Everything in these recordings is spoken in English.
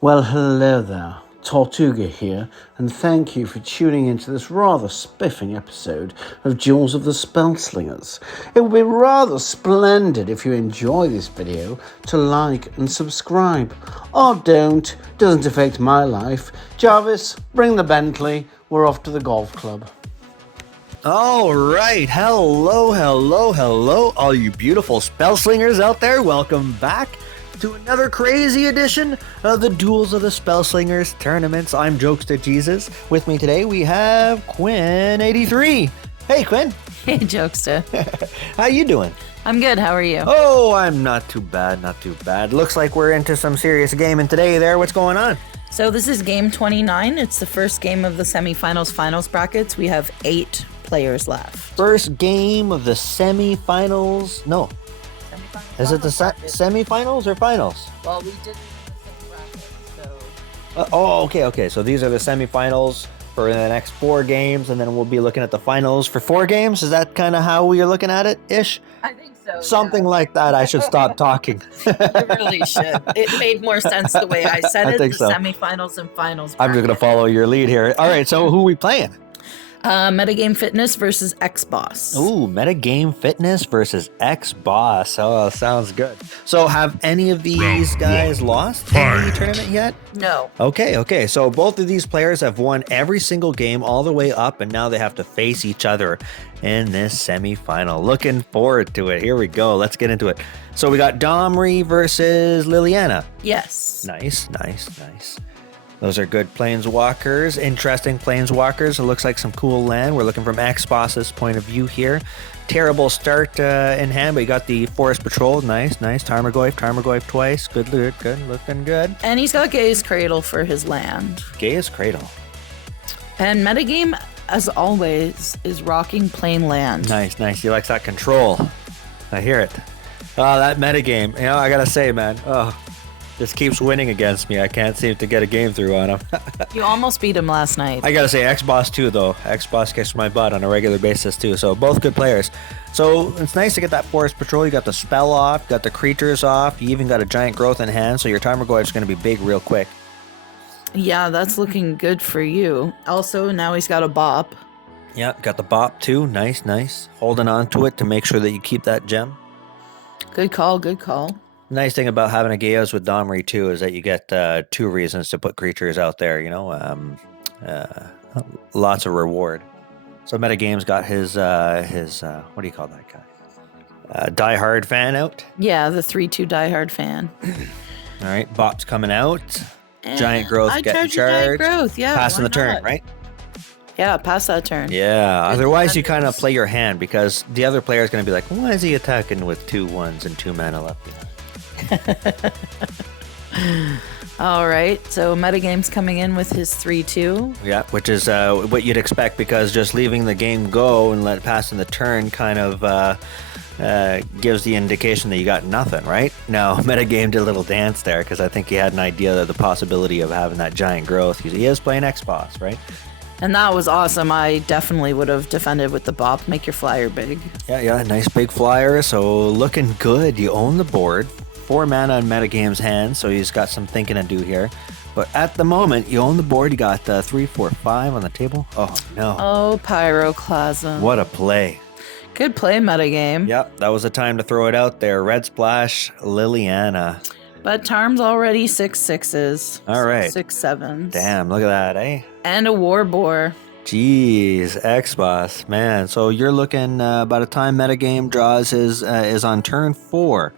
Well, hello there, Tortuga here, and thank you for tuning into this rather spiffing episode of Duels of the Spellslingers. It would be rather splendid if you enjoy this video to like and subscribe. Or don't, doesn't affect my life. Jarvis, bring the Bentley, we're off to the golf club. All right, hello, all you beautiful Spellslingers out there. Welcome back to another crazy edition of the Duels of the Spellslingers tournaments. I'm JokeztaJesus. With me today we have Quinn83. Hey, Quinn. Hey, Jokesta. How you doing? I'm good. How are you? Oh, I'm not too bad, not too bad. Looks like we're into some serious gaming today there. What's going on? So this is game 29. It's the first game of the semifinals finals brackets. We have 8 players left. First game of the semifinals. No. Is it the semifinals or finals? Well, we did it in the same bracket, so... Okay. So these are the semifinals for the next 4 games, and then we'll be looking at the finals for 4 games. Is that kind of how we're looking at it, ish? I think so. Something like that. I should stop talking. You really should. It made more sense the way I said it. I think the so. Semifinals and finals. I'm just going to follow your lead here. All right, so who are we playing? Metagame Fitness versus ExBoss. Ooh, Metagame Fitness versus ExBoss. Oh, sounds good. So have any of these guys lost in the tournament yet? No. Okay. So both of these players have won every single game all the way up, and now they have to face each other in this semifinal. Looking forward to it. Here we go. Let's get into it. So we got Domri versus Liliana. Yes. Nice. Those are good planeswalkers, interesting planeswalkers. It looks like some cool land. We're looking from ExBoss's point of view here. Terrible start in hand, but you got the Forest Patrol. Nice. Tarmogoyf twice. Good, looking good. And he's got Gaia's Cradle for his land. Gaia's Cradle. And Metagame, as always, is rocking plain land. Nice. He likes that control. I hear it. Oh, that metagame. You know, I gotta say, man. Oh, just keeps winning against me. I can't seem to get a game through on him. You almost beat him last night. I gotta say, ExBoss too, though. ExBoss kicks my butt on a regular basis too. So both good players. So it's nice to get that Forest Patrol. You got the spell off, got the creatures off. You even got a giant growth in hand, so your Tarmogoyf is gonna be big real quick. Yeah, that's looking good for you. Also, now he's got a bop. Yep, got the bop too. Nice. Holding on to it to make sure that you keep that gem. Good call. Nice thing about having a Gaia's with Domri too is that you get 2 reasons to put creatures out there, you know, lots of reward. So Metagame's got his what do you call that guy? Die-Hard fan out. Yeah, the 3/2 Die-Hard fan. All right, Bop's coming out. Giant growth getting charged. Giant growth, yeah. Passing the turn, right? Yeah, pass that turn. Yeah, otherwise you kind of play your hand because the other player is going to be like, why is he attacking with 2 1s and 2 mana left behind? All right, so Metagame's coming in with his 3/2. Yeah, which is what you'd expect because just leaving the game go and passing the turn kind of gives the indication that you got nothing, right? Now, Metagame did a little dance there because I think he had an idea of the possibility of having that giant growth. He is playing ExBoss, right? And that was awesome. I definitely would have defended with the bop. Make your flyer big. Yeah, nice big flyer. So looking good. You own the board. 4 mana in Metagame's hand, so he's got some thinking to do here. But at the moment, you own the board. You got 3, 4, 5 on the table. Oh, no. Oh, Pyroclasm. What a play. Good play, Metagame. Yep, that was the time to throw it out there. Red Splash, Liliana. But Tarm's already 6 6s. All right. 6 7s. Damn, look at that, eh? And a War Boar. Jeez, ExBoss, man. So you're looking by the time Metagame draws is on turn 4.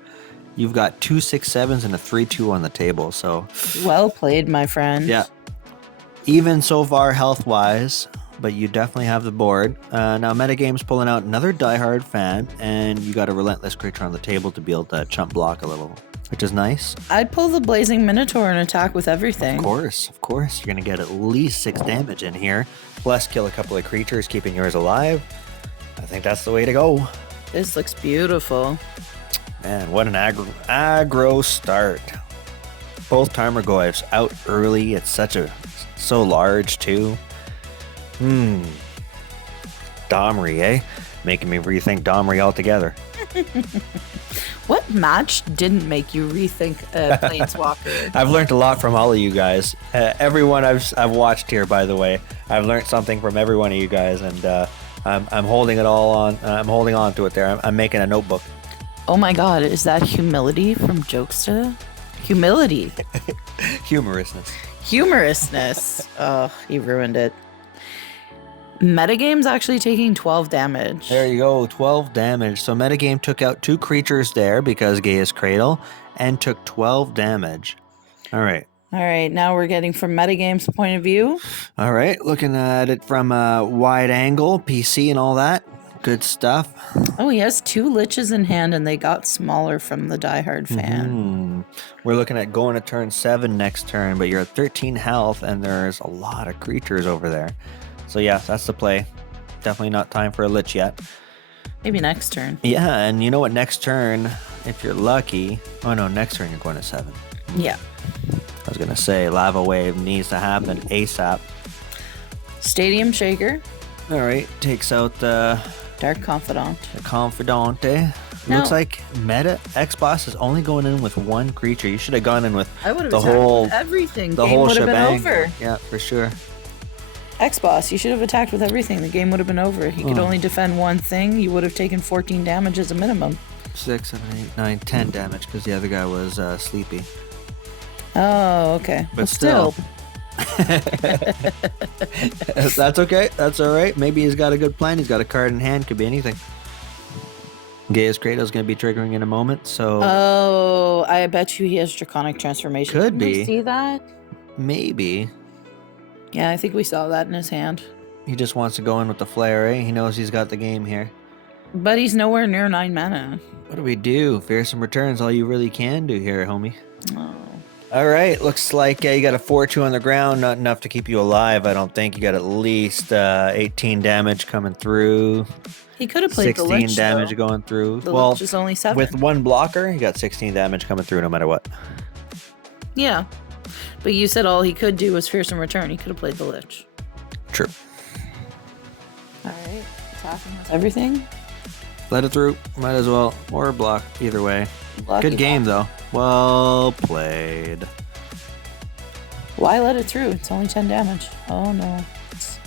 You've got 2 6 7s and a 3/2 on the table. So well played, my friend. Yeah. Even so far health-wise, but you definitely have the board. Now Metagame's pulling out another Die-Hard fan, and you got a Relentless Creature on the table to be able to chump block a little, which is nice. I'd pull the Blazing Minotaur and attack with everything. Of course. You're going to get at least 6 damage in here, plus kill a couple of creatures, keeping yours alive. I think that's the way to go. This looks beautiful. Man, what an aggro start. Both Tarmogoyfs out early. It's so large too. Domri, eh? Making me rethink Domri altogether. What match didn't make you rethink a Planeswalker? I've learned a lot from all of you guys. Everyone I've watched here, by the way, I've learned something from every one of you guys, and I'm holding it all on. I'm holding on to it there. I'm making a notebook. Oh my God, is that humility from Jokesta? Humility. Humorousness. Oh, you ruined it. Metagame's actually taking 12 damage. There you go, 12 damage. So Metagame took out 2 creatures there because Gaia's Cradle and took 12 damage. All right. All right, now we're getting from Metagame's point of view. All right, looking at it from a wide angle, PC and all that. Good stuff. Oh, he has 2 liches in hand, and they got smaller from the diehard fan. We're looking at going to turn 7 next turn, but you're at 13 health, and there's a lot of creatures over there. So yeah, that's the play. Definitely not time for a lich yet. Maybe next turn. Yeah, and you know what? Next turn, if you're lucky... Oh no, next turn you're going to 7. Yeah. I was going to say, Lava Wave needs to happen ASAP. Stadium Shaker. All right, takes out the Dark Confidant. Confidante. No. Looks like meta ExBoss is only going in with 1 creature. You should have gone in with I would have the attacked whole with everything. the Game whole would have been shebang. over. Yeah, for sure. ExBoss, you should have attacked with everything. The game would have been over. He could only defend one thing. You would have taken 14 damage as a minimum. 6, 7, 8, 9, 10 damage because the other guy was sleepy. Oh, okay. But still. That's okay. That's all right. Maybe he's got a good plan. He's got a card in hand. Could be anything. Gaia's Cradle is going to be triggering in a moment, so... Oh, I bet you he has Draconic Transformation. Could Didn't we be. see that? Maybe. Yeah, I think we saw that in his hand. He just wants to go in with the flare, eh? He knows he's got the game here. But he's nowhere near 9 mana. What do we do? Fearsome Return's all you really can do here, homie. Oh. All right, looks like you got a 4-2 on the ground. Not enough to keep you alive, I don't think. You got at least 18 damage coming through. He could have played the 16 Lich, damage though. going through. The Well, Lich is only 7. with 1 blocker, you got 16 damage coming through no matter what. Yeah. But you said all he could do was Fearsome Return. He could have played the Lich. True. All right. Attacking with everything. Let it through. Might as well. Or block. Either way. Lucky Good game, though. Well played. Why let it through? It's only 10 damage. Oh, no. It's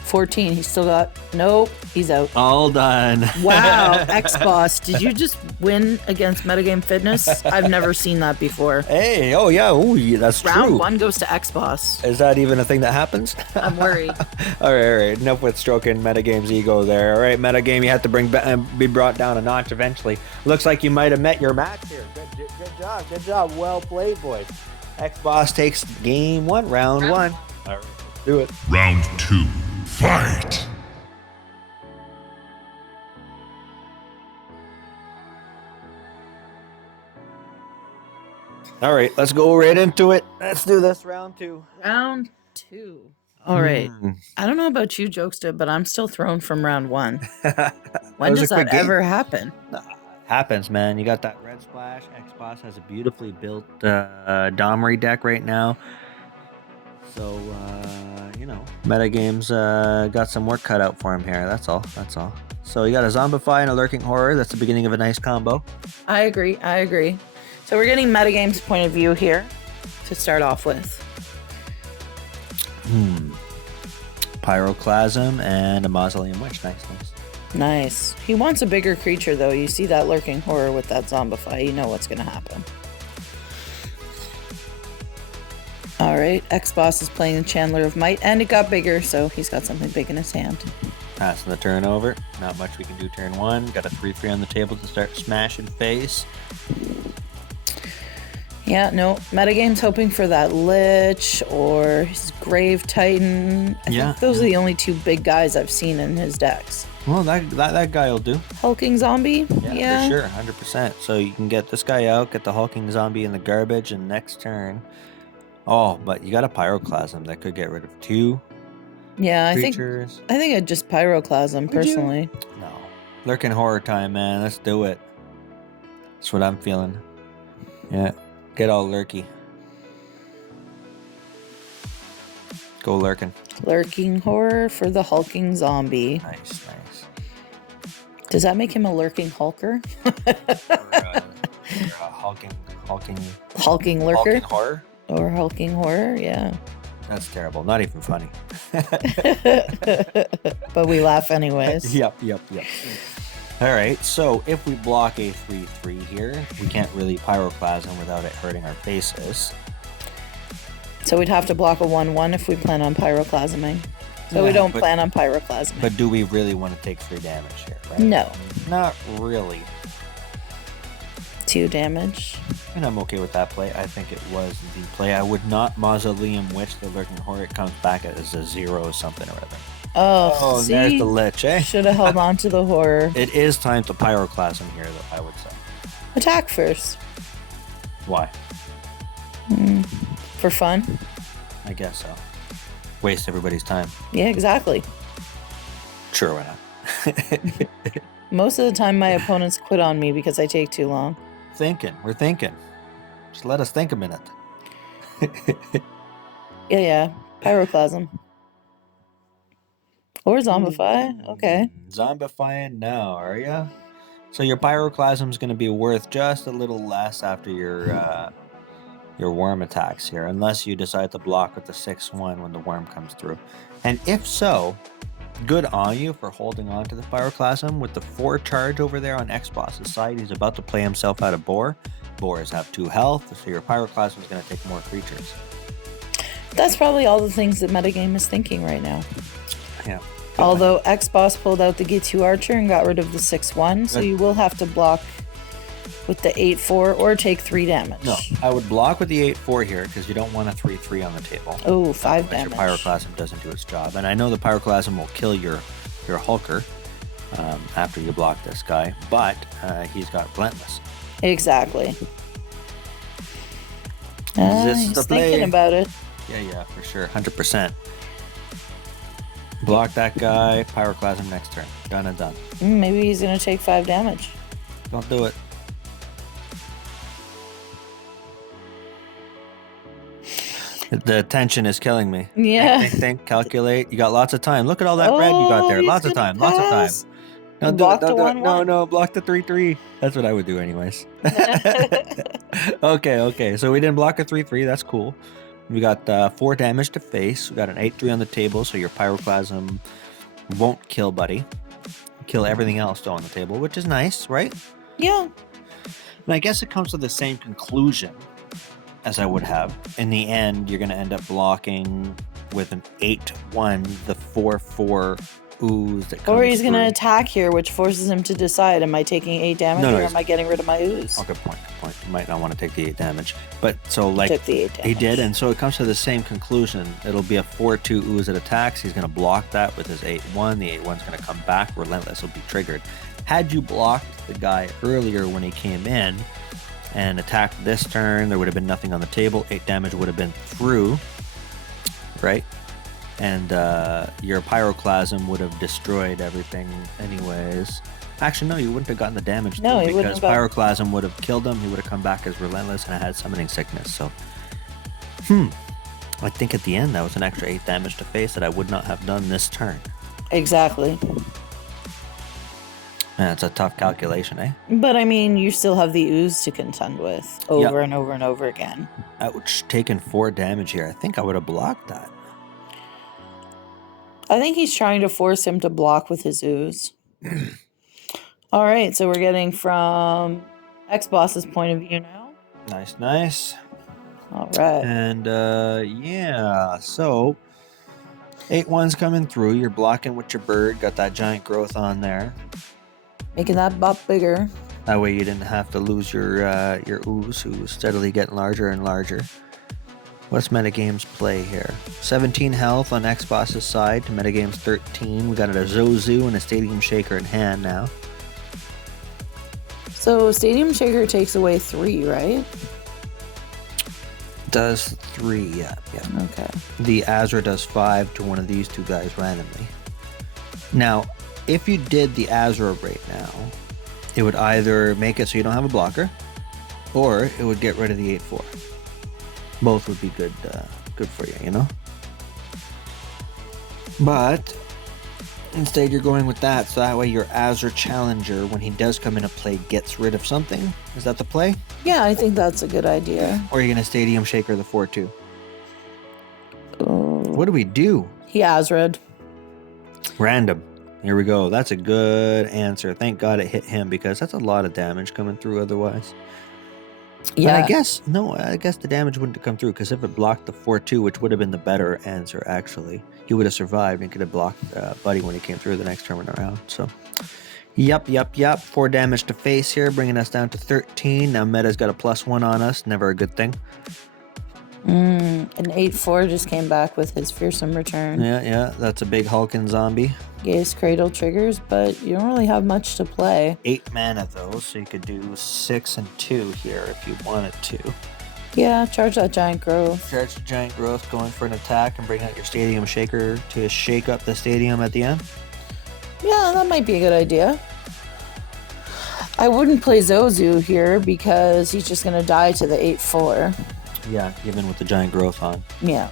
14. He's still got... Nope. He's out. All done. Wow. ExBoss. Did you just win against Metagame Fitness? I've never seen that before. Hey, oh yeah, ooh, yeah, that's Round true. 1 goes to ExBoss. Is that even a thing that happens? I'm worried. all right. Enough with stroking Metagame's ego there. All right, Metagame, you have to be brought down a notch eventually. Looks like you might have met your match here. Good job. Well played, boys. ExBoss takes game 1, round 1. All right, let's do it. Round 2. Fight! All right, let's go right into it. Let's do this round 2. Round 2. All right. I don't know about you, Jokesta, but I'm still thrown from round 1. When was does a quick that game. ever happen? Happens, man. You got that red splash. ExBoss has a beautifully built Domri deck right now. So, Metagame's got some work cut out for him here. That's all. So you got a Zombify and a Lurking Horror. That's the beginning of a nice combo. I agree. So we're getting Metagame's point of view here to start off with. Pyroclasm and a Mausoleum Witch. Nice. He wants a bigger creature, though. You see that Lurking Horror with that Zombify. You know what's going to happen. All right. ExBoss is playing the Chandler of Might, and it got bigger, so he's got something big in his hand. Passing the turn over. Not much we can do turn 1. Got a 3/3 on the table to start smashing face. Yeah, no. Metagame's hoping for that Lich or his Grave Titan. I think those are the only 2 big guys I've seen in his decks. Well, that guy will do. Hulking Zombie? Yeah, for sure, 100%. So you can get this guy out, get the Hulking Zombie in the garbage, and next turn... Oh, but you got a Pyroclasm that could get rid of 2 Yeah, creatures. I think I'd just Pyroclasm, personally. No. Lurking Horror time, man. Let's do it. That's what I'm feeling. Yeah. Get all lurky. Go lurking. Lurking Horror for the Hulking Zombie. Nice. Does that make him a Lurking Hulker? Hulking lurker hulking horror. or hulking horror, yeah. That's terrible. Not even funny. But we laugh anyways. Yep. All right, so if we block a 3/3 here, we can't really pyroclasm without it hurting our faces. So we'd have to block a 1/1 if we plan on pyroclasming. So we don't plan on pyroclasming. But do we really want to take 3 damage here, right? No. Not really. 2 damage. And I'm okay with that play. I think it was the play. I would not Mausoleum Witch the Lurking Horror. It comes back as a 0 something or other. Oh, see? There's the Lich, eh? Should have held on to the horror. It is time to pyroclasm here, though, I would say. Attack first. Why? For fun? I guess so. Waste everybody's time. Yeah, exactly. Sure, why not? Most of the time my opponents quit on me because I take too long. We're thinking. Just let us think a minute. Yeah. Pyroclasm. Or zombify. Okay. Zombifying now, are ya? So your pyroclasm is going to be worth just a little less after your worm attacks here, unless you decide to block with the 6/1 when the worm comes through. And if so, good on you for holding on to the pyroclasm. With the 4 charge over there on ExBoss's side, he's about to play himself out of boar. Boars have 2 health, so your pyroclasm is going to take more creatures. That's probably all the things that Metagame is thinking right now. Yeah. Although ExBoss pulled out the G2 Archer and got rid of the 6/1, so you will have to block with the 8/4 or take 3 damage. No, I would block with the 8/4 here because you don't want a 3/3 on the table. Oh, 5 Otherwise damage. your pyroclasm doesn't do its job. And I know the pyroclasm will kill your hulker after you block this guy, but he's got relentless. Exactly. This He's the play? thinking about it. Yeah, for sure. 100%. Block that guy, pyroclasm next turn. Done and done. Maybe he's going to take 5 damage. Don't do it. The tension is killing me. Yeah. Think, calculate. You got lots of time. Look at all that red you got there. he's Lots of gonna time. Lots of time. pass. Don't Block do it. the Don't do it. 1/1. No, block the 3/3. That's what I would do anyways. Okay. So we didn't block a 3/3. That's cool. We got 4 damage to face. We got an 8/3 on the table, so your pyroclasm won't kill buddy. Kill everything else though on the table, which is nice, right? Yeah. And I guess it comes to the same conclusion as I would have. In the end, you're going to end up blocking with an 8/1 the 4/4 ooze that comes Or he's going to through. attack here, which forces him to decide, am I taking 8 damage No, or he's- am I getting rid of my ooze? Oh, good point. You might not want to take the 8 damage. But so like Took the 8 damage. he did, and so it comes to the same conclusion. It'll be a 4/2 ooze that attacks. He's going to block that with his 8/1. The 8/1's going to come back. Relentless will be triggered. Had you blocked the guy earlier when he came in and attacked this turn, there would have been nothing on the table. 8 damage would have been through, right? And your pyroclasm would have destroyed everything anyways. Actually, no, you wouldn't have gotten the damage No, through he wouldn't because have pyroclasm would have killed him. He would have come back as relentless and had summoning sickness. So, I think at the end that was an extra 8 damage to face that I would not have done this turn. Exactly. Man, it's a tough calculation, eh? But I mean, you still have the ooze to contend with over and over and over again. Ouch, taking 4 damage here. I think I would have blocked that. I think he's trying to force him to block with his ooze. All right, so we're getting from ExBoss's point of view now. Nice. All right. And yeah, so 8/1's coming through. You're blocking with your bird. Got that giant growth on there. Making that bop bigger. That way you didn't have to lose your ooze, who was steadily getting larger and larger. What's Metagame's play here? 17 health on ExBoss's side to Metagame's 13. We got a Zozu and a Stadium Shaker in hand now. So Stadium Shaker takes away 3, right? Does 3, yeah. Okay. The Azra does 5 to one of these 2 guys randomly. Now, if you did the Azra right now, it would either make it so you don't have a blocker, or it would get rid of the 8/4. Both would be good for you, you know? But Instead, you're going with that, so that way your Azure Challenger, when he does come into play, gets rid of something. Is that the play? Yeah, I think that's a good idea. Or are you going to Stadium Shaker the 4-2? Oh. What do we do? He Azred. Random. Here we go. That's a good answer. Thank God it hit him, because that's a lot of damage coming through otherwise. Yeah. And I guess the damage wouldn't have come through, because if it blocked the 4-2, which would have been the better answer, actually, he would have survived and could have blocked Buddy when he came through the next turn around. So, yep. 4 damage to face here, bringing us down to 13. Now Meta's got a +1 on us. Never a good thing. An 8-4 just came back with his fearsome return. Yeah. That's a big hulking zombie. Gaze Cradle triggers, but you don't really have much to play. 8 mana though, so you could do 6 and 2 here if you wanted to. Yeah, charge that Giant Growth. Charge the Giant Growth, going for an attack, and bring out your Stadium Shaker to shake up the stadium at the end. Yeah, that might be a good idea. I wouldn't play Zozu here because he's just going to die to the 8-4. Yeah, even with the Giant Growth on. Yeah.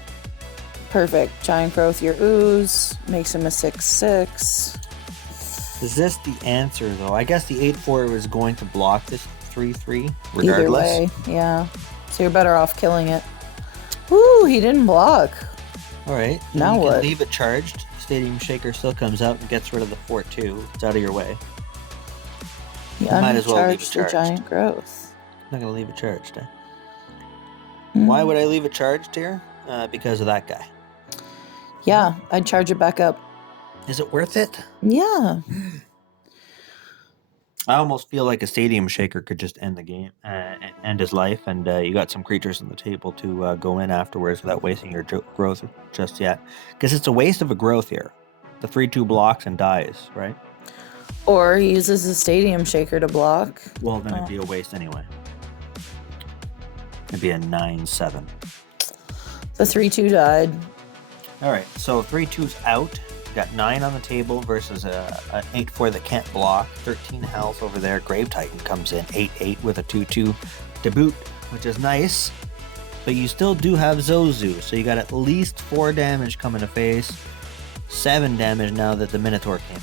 Perfect. Giant Growth your Ooze. Makes him a 6-6. Is this the answer, though? I guess the 8-4 was going to block this 3-3, regardless. Either way, yeah. So you're better off killing it. Ooh, he didn't block. All right. Now you what? can leave it charged. Stadium Shaker still comes out and gets rid of the 4-2. It's out of your way. He Might as well leave it uncharged the charged. Giant Growth. I'm not going to leave it charged, eh? Why would I leave it charged here? Because of that guy. Yeah, I'd charge it back up. Is it worth it? Yeah. I almost feel like a Stadium Shaker could just end the game, end his life, and you got some creatures on the table to go in afterwards without wasting your growth just yet. Because it's a waste of a growth here. The 3-2 blocks and dies, right? Or he uses the Stadium Shaker to block. Well, then it'd be a waste anyway. It'd be a 9-7. The 3-2 died. All right, so 3-2's out. Got 9 on the table versus an 8-4 that can't block. 13 health over there. Grave Titan comes in 8-8 with a 2-2 to boot, which is nice. But you still do have Zozu, so you got at least 4 damage coming to face. 7 damage now that the Minotaur came in.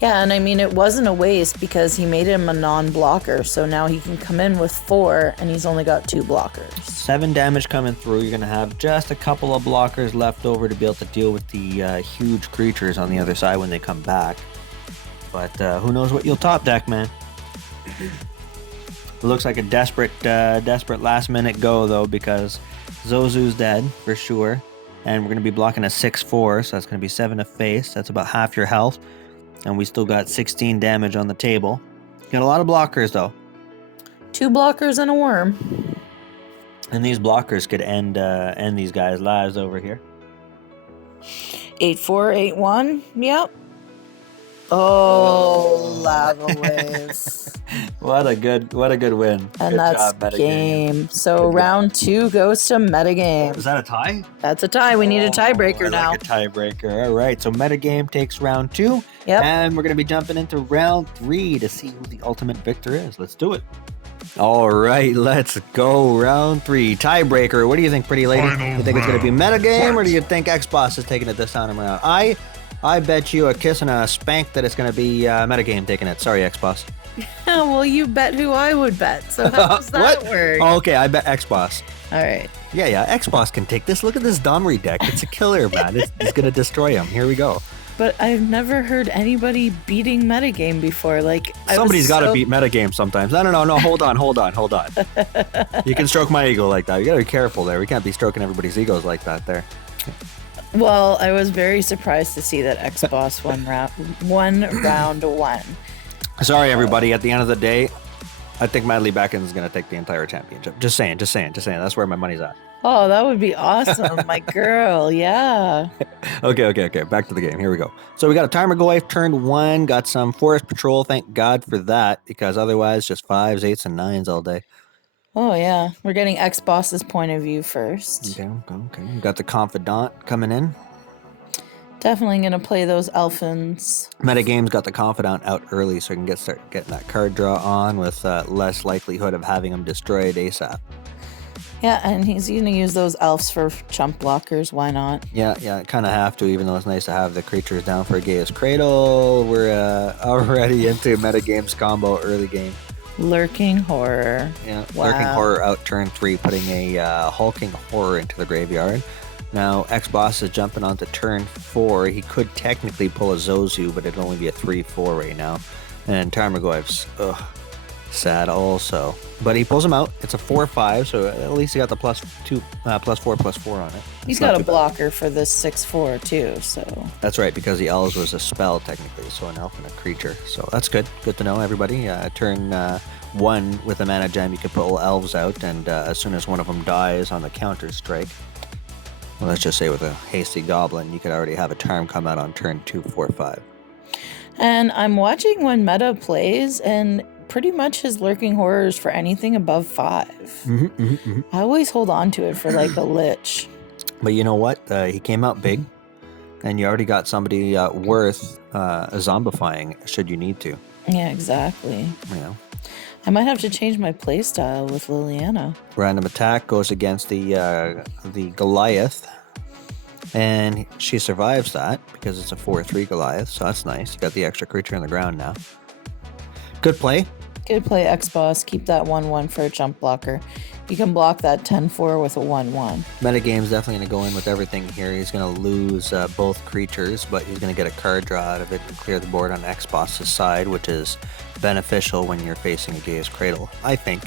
Yeah, and I mean, it wasn't a waste because he made him a non-blocker, so now he can come in with 4, and he's only got 2 blockers. 7 damage coming through. You're going to have just a couple of blockers left over to be able to deal with the huge creatures on the other side when they come back. But who knows what you'll top deck, man. It looks like a desperate last-minute go, though, because Zozu's dead, for sure. And we're going to be blocking a 6-4, so that's going to be 7 to face. That's about half your health. And we still got 16 damage on the table. Got a lot of blockers, though. 2 blockers and a worm. And these blockers could end these guys' lives over here. 8-4, 8-1. Yep. Oh, lava waves. What a good win. And Good that's job, Metagame. game. So round 2 goes to Metagame. Is that a tie? That's a tie. We need a tiebreaker I now. like a tiebreaker. All right, so Metagame takes round 2. Yep. And we're going to be jumping into round 3 to see who the ultimate victor is. Let's do it. All right, let's go. Round 3. Tiebreaker. What do you think, pretty lady? Final You think it's going to be round. Metagame, or Fight. do you think ExBoss is taking it this time around? I bet you a kiss and a spank that it's going to be Metagame taking it. Sorry, ExBoss. Well, you bet who I would bet. So how does that What? work? Oh, okay, I bet ExBoss. All right. Yeah, ExBoss can take this. Look at this Domri deck. It's a killer, man. It's going to destroy him. Here we go. But I've never heard anybody beating Metagame before. Like Somebody's got to beat Metagame sometimes. No. Hold on. You can stroke my ego like that. You got to be careful there. We can't be stroking everybody's egos like that there. Well, I was very surprised to see that ExBoss won round 1. Sorry, everybody. At the end of the day, I think Madly Beckons is going to take the entire championship. Just saying. That's where my money's at. Oh, that would be awesome. My girl, yeah. Okay. Back to the game. Here we go. So we got a timer go life turn 1. Got some Forest Patrol. Thank God for that, because otherwise just 5s, 8s, and 9s all day. Oh, yeah. We're getting ExBoss's point of view first. Okay. We got the Confidant coming in. Definitely going to play those Elfins. Metagame's got the Confidant out early, so we can start getting that card draw on with less likelihood of having them destroyed ASAP. Yeah, and he's going to use those elves for chump blockers. Why not? Yeah, kind of have to, even though it's nice to have the creatures down for a Gaia's Cradle. We're already into metagames combo early game. Lurking Horror. Yeah, Wow. Lurking Horror out turn 3, putting a Hulking Horror into the graveyard. Now, ExBoss is jumping onto turn 4. He could technically pull a Zozu, but it'd only be a 3-4 right now. And Tarmogoyf's, sad also. But he pulls him out. It's a 4-5, so at least he got the +4/+4 on it. He's got a blocker for this 6/4 too, so. That's right, because the elves was a spell technically, so an elf and a creature. So that's good. Good to know, everybody. Turn 1 with a mana gem, you can pull elves out, and as soon as one of them dies on the counter strike, well, let's just say with a hasty goblin, you could already have a Tarm come out on turn 2, 4, 5. And I'm watching when Meta plays, and pretty much his Lurking Horror is for anything above 5. I always hold on to it for like a Lich. But you know what? He came out big, and you already got somebody worth zombifying should you need to. Yeah, exactly. You know. I might have to change my playstyle with Liliana. Random attack goes against the Goliath, and she survives that because it's a 4/3 Goliath, so that's nice. You got the extra creature on the ground now. Good play. Good play, ExBoss. Keep that 1/1 for a jump blocker. You can block that 10/4 with a 1/1. Metagame's definitely going to go in with everything here. He's going to lose both creatures, but he's going to get a card draw out of it and clear the board on ExBoss's side, which is beneficial when you're facing a Gaia's Cradle, I think.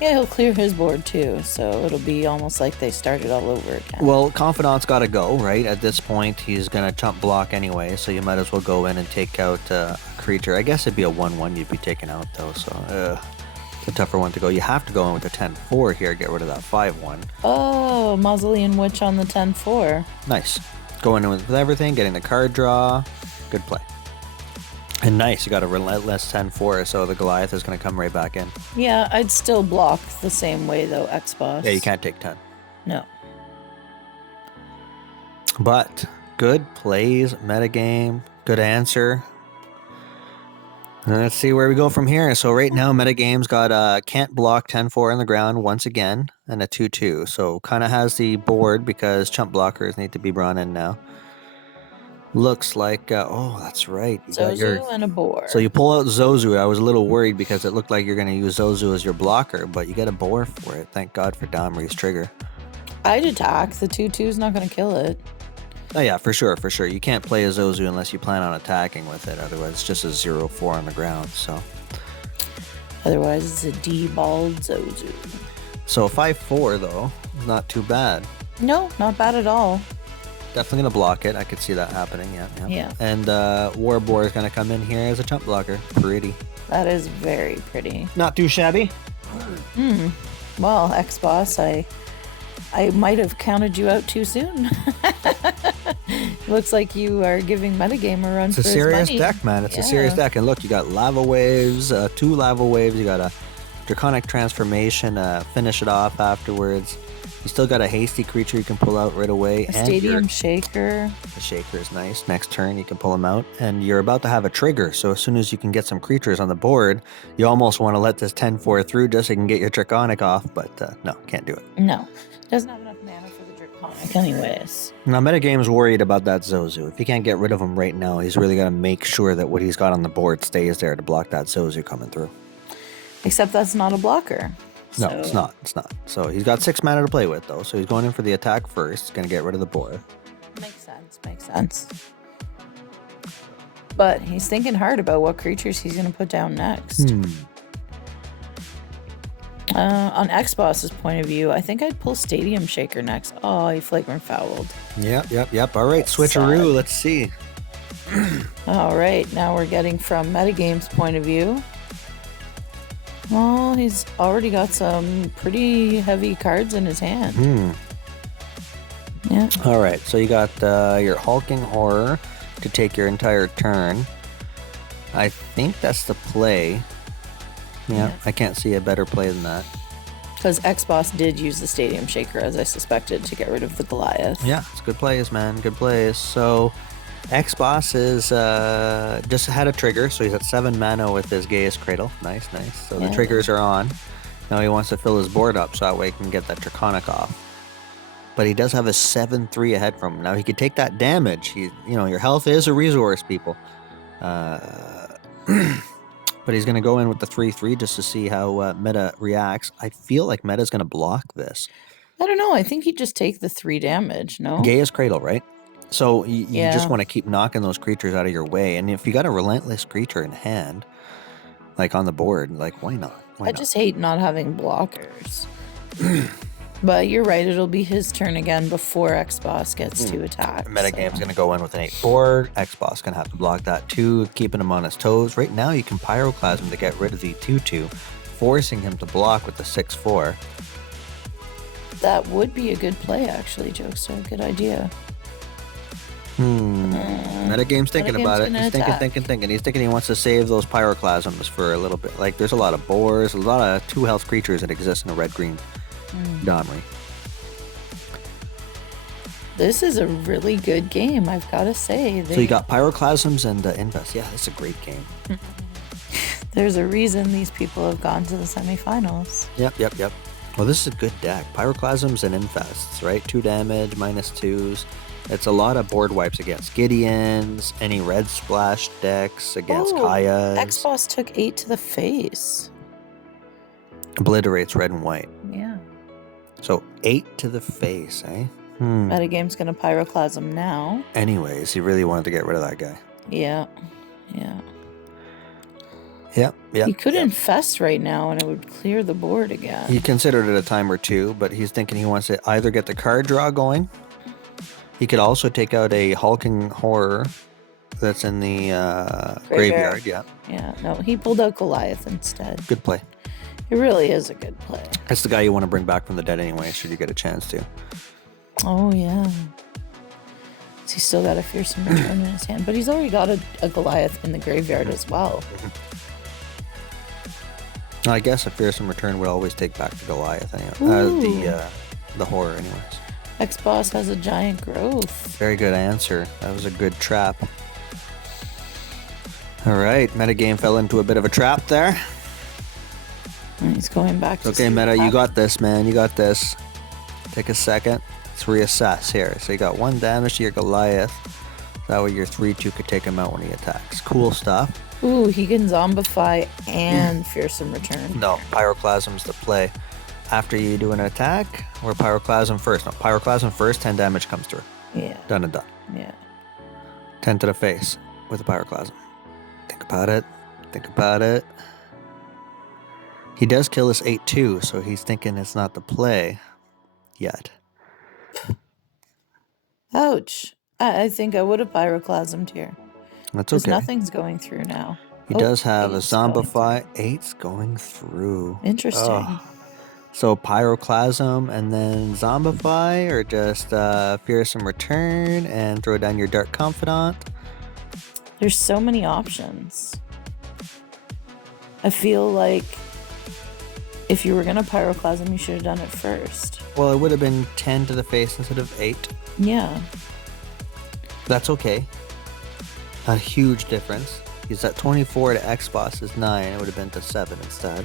Yeah, he'll clear his board too, so it'll be almost like they started all over again. Well, Confidant's got to go, right? At this point, he's going to chump block anyway, so you might as well go in and take out a creature. I guess it'd be a 1/1 you'd be taking out, though, so it's a tougher one to go. You have to go in with a 10/4 here, get rid of that 5/1. Oh, Mausolean Witch on the 10/4. Nice. Going in with everything, getting the card draw. Good play. And nice, you got a relentless 10/4, so the Goliath is going to come right back in. Yeah, I'd still block the same way though, ExBoss. Yeah, you can't take 10. No. But good plays, metagame, good answer. And let's see where we go from here. So right now, metagame's got can't block 10/4 on the ground once again, and a 2/2. So kind of has the board because chump blockers need to be brought in now. Looks like, oh, that's right. You got Zozu and a boar. So you pull out Zozu. I was a little worried because it looked like you're going to use Zozu as your blocker, but you get a boar for it. Thank God for Domri's trigger. I'd attack. The 2/2 is not going to kill it. Oh yeah, for sure. You can't play a Zozu unless you plan on attacking with it. Otherwise, it's just a 0/4 on the ground. So Otherwise, it's a D-balled Zozu. So 5/4 though, not too bad. No, not bad at all. Definitely gonna block it. I could see that happening. Yeah. Yeah. And War Boar is gonna come in here as a chump blocker. Pretty. That is very pretty. Not too shabby. Well, ExBoss, I might have counted you out too soon. Looks like you are giving Metagame a run It's for a his serious money. deck, man. It's a Yeah. serious deck. And look, you got lava waves, 2 lava waves. You got a draconic transformation. Finish it off afterwards. You still got a hasty creature you can pull out right away. A Stadium Shaker. The Shaker is nice. Next turn, you can pull them out. And you're about to have a trigger. So as soon as you can get some creatures on the board, you almost want to let this 10/4 through just so you can get your draconic off. But no, can't do it. No. Doesn't have enough mana for the Draconic anyways. Now, Metagame's worried about that Zozu. If he can't get rid of him right now, he's really got to make sure that what he's got on the board stays there to block that Zozu coming through. Except that's not a blocker. No, So- it's not. It's not. So he's got 6 mana to play with, though. So he's going in for the attack first. He's going to get rid of the board. Makes sense. But he's thinking hard about what creatures he's going to put down next. On ExBoss's point of view, I think I'd pull Stadium Shaker next. Oh, he flagrant fouled. Yep. All right, switcheroo. Let's see. All right, now we're getting from Metagame's point of view. Well, he's already got some pretty heavy cards in his hand. Yeah. All right, so you got your Hulking Horror to take your entire turn. I think that's the play. Yeah, I can't see a better play than that. Because ExBoss did use the Stadium Shaker, as I suspected, to get rid of the Goliath. Yeah, it's good plays, man. Good plays. So ExBoss is just had a trigger, so he's at 7 mana with his Gaia's Cradle. Nice. So the triggers are on. Now he wants to fill his board up so that way he can get that Draconic off. But he does have a 7-3 ahead from him. Now he could take that damage. Your health is a resource, people. But he's going to go in with the 3-3 just to see how Meta reacts. I feel like Meta's going to block this. I don't know. I think he'd just take the 3 damage, no? Gaia's Cradle, right? So you Yeah. just want to keep knocking those creatures out of your way. And if you got a relentless creature in hand, like on the board, like why not? I just hate not having blockers. But you're right, it'll be his turn again before ExBoss gets to attack. Metagame's going to go in with an 8-4. ExBoss going to have to block that too, keeping him on his toes. Right now you can Pyroclasm to get rid of the 2-2, forcing him to block with the 6-4. That would be a good play, actually, Jokester. Good idea. Metagame's thinking about it. Metagame's He's gonna thinking. He's thinking he wants to save those Pyroclasms for a little bit. Like, there's a lot of boars, a lot of 2-health creatures that exist in a red-green Domri. This is a really good game, I've got to say. So you got Pyroclasms and Invest. Yeah, that's a great game. There's a reason these people have gone to the semifinals. Yep. Well, this is a good deck. Pyroclasms and Infests, right? 2 damage, -2s. It's a lot of board wipes against Gideons, any red splash decks against Kayas. ExBoss took 8 to the face. Obliterates red and white. Yeah. So 8 to the face, eh? Metagame's going to Pyroclasm now. Anyways, he really wanted to get rid of that guy. Yeah. Yep. He could infest right now and it would clear the board again. He considered it a time or two, but he's thinking he wants to either get the card draw going. He could also take out a Hulking Horror that's in the graveyard. Yeah. Yeah, no, he pulled out Goliath instead. Good play. It really is a good play. That's the guy you want to bring back from the dead anyway, should you get a chance to. Oh, yeah. He's still got a Fearsome Return in his hand, but he's already got a Goliath in the graveyard as well. I guess a Fearsome Return would always take back the Goliath anyway. The Horror anyways. ExBoss has a giant growth. Very good answer. That was a good trap. All right, Metagame fell into a bit of a trap there. And he's going back to Okay, Meta, you got this, man. You got this. Take a second. Let's reassess here. So you got 1 damage to your Goliath. That way your 3-2 could take him out when he attacks. Cool stuff. Ooh, he can Zombify and Fearsome Return. No, Pyroclasm's the play. After you do an attack, or Pyroclasm first. No, Pyroclasm first, 10 damage comes through. Yeah. Done and done. Yeah. 10 to the face with a Pyroclasm. Think about it. He does kill this 8-2, so he's thinking it's not the play yet. Ouch. I think I would have Pyroclasmed here. That's Because okay. nothing's going through now. He does have a 8's going Zombify. 8's going through. Interesting. Oh. So Pyroclasm and then Zombify, or just Fearsome Return and throw down your Dark Confidant. There's so many options. I feel like if you were going to Pyroclasm, you should have done it first. Well, it would have been 10 to the face instead of 8. Yeah. That's okay. A huge difference. He's at 24 to ExBoss is 9. It would have been to 7 instead.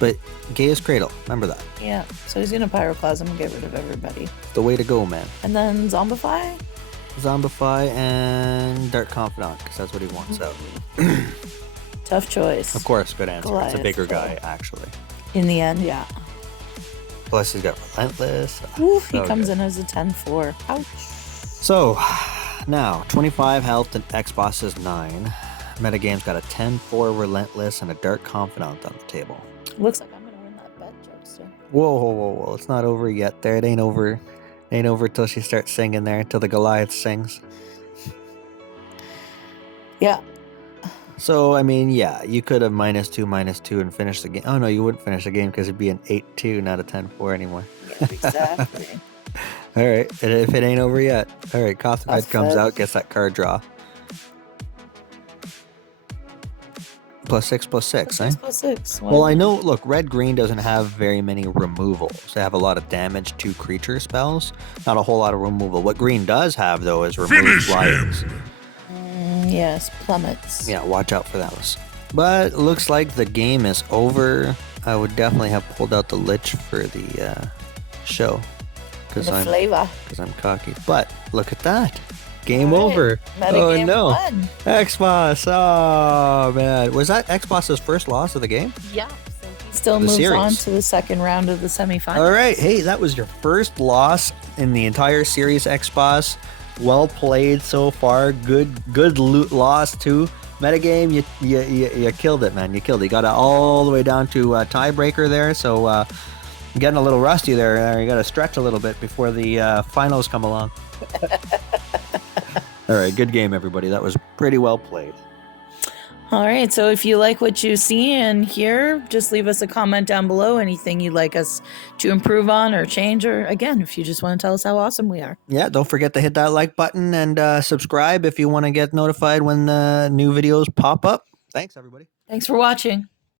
But Gaia's Cradle, remember that. Yeah. So he's going to Pyroclasm and get rid of everybody. The way to go, man. And then Zombify? Zombify and Dark Confidant, because that's what he wants out. Tough choice. Of course, good answer. Goliath, it's a bigger though. guy, actually. In the end, yeah. Plus, he's got Relentless. Oof, he So comes good. in as a 10-4. Ouch. So, now, 25 health and ExBoss is 9. Metagame's got a 10-4 Relentless and a Dark Confidant on the table. Looks like I'm going to win that bet, Jokester. Whoa. It's not over yet there. It ain't over. It ain't over till she starts singing there, till the Goliath sings. Yeah. So, I mean, yeah, you could have -2 and finish the game. Oh, no, you wouldn't finish the game because it'd be an 8-2, not a 10-4 anymore. Exactly. All right, if it ain't over yet. All right, Kothafed comes Kothafed. out, gets that card draw. +6/+6, eh? 6/6. Well, I know, look, red-green doesn't have very many removals. They have a lot of damage to creature spells, not a whole lot of removal. What green does have, though, is remove Finish flyers. him! Yes, plummets. Yeah, watch out for those. But it looks like the game is over. I would definitely have pulled out the Lich for the show. Because The flavor. I'm cocky. But look at that. Game All right. over. Metagame Oh no. won. ExBoss. Oh man. Was that ExBoss's first loss of the game? Yeah. So he still The moves series. on to the second round of the semifinals. All right. Hey, that was your first loss in the entire series, ExBoss. Well played so far. Good loot loss too. Metagame, you killed it, man. You killed it. You got it all the way down to tiebreaker there. So getting a little rusty there. You got to stretch a little bit before the finals come along. All right, good game, everybody. That was pretty well played. All right. So if you like what you see and hear, just leave us a comment down below. Anything you'd like us to improve on or change, or again, if you just want to tell us how awesome we are. Yeah, don't forget to hit that like button and subscribe if you want to get notified when the new videos pop up. Thanks, everybody. Thanks for watching.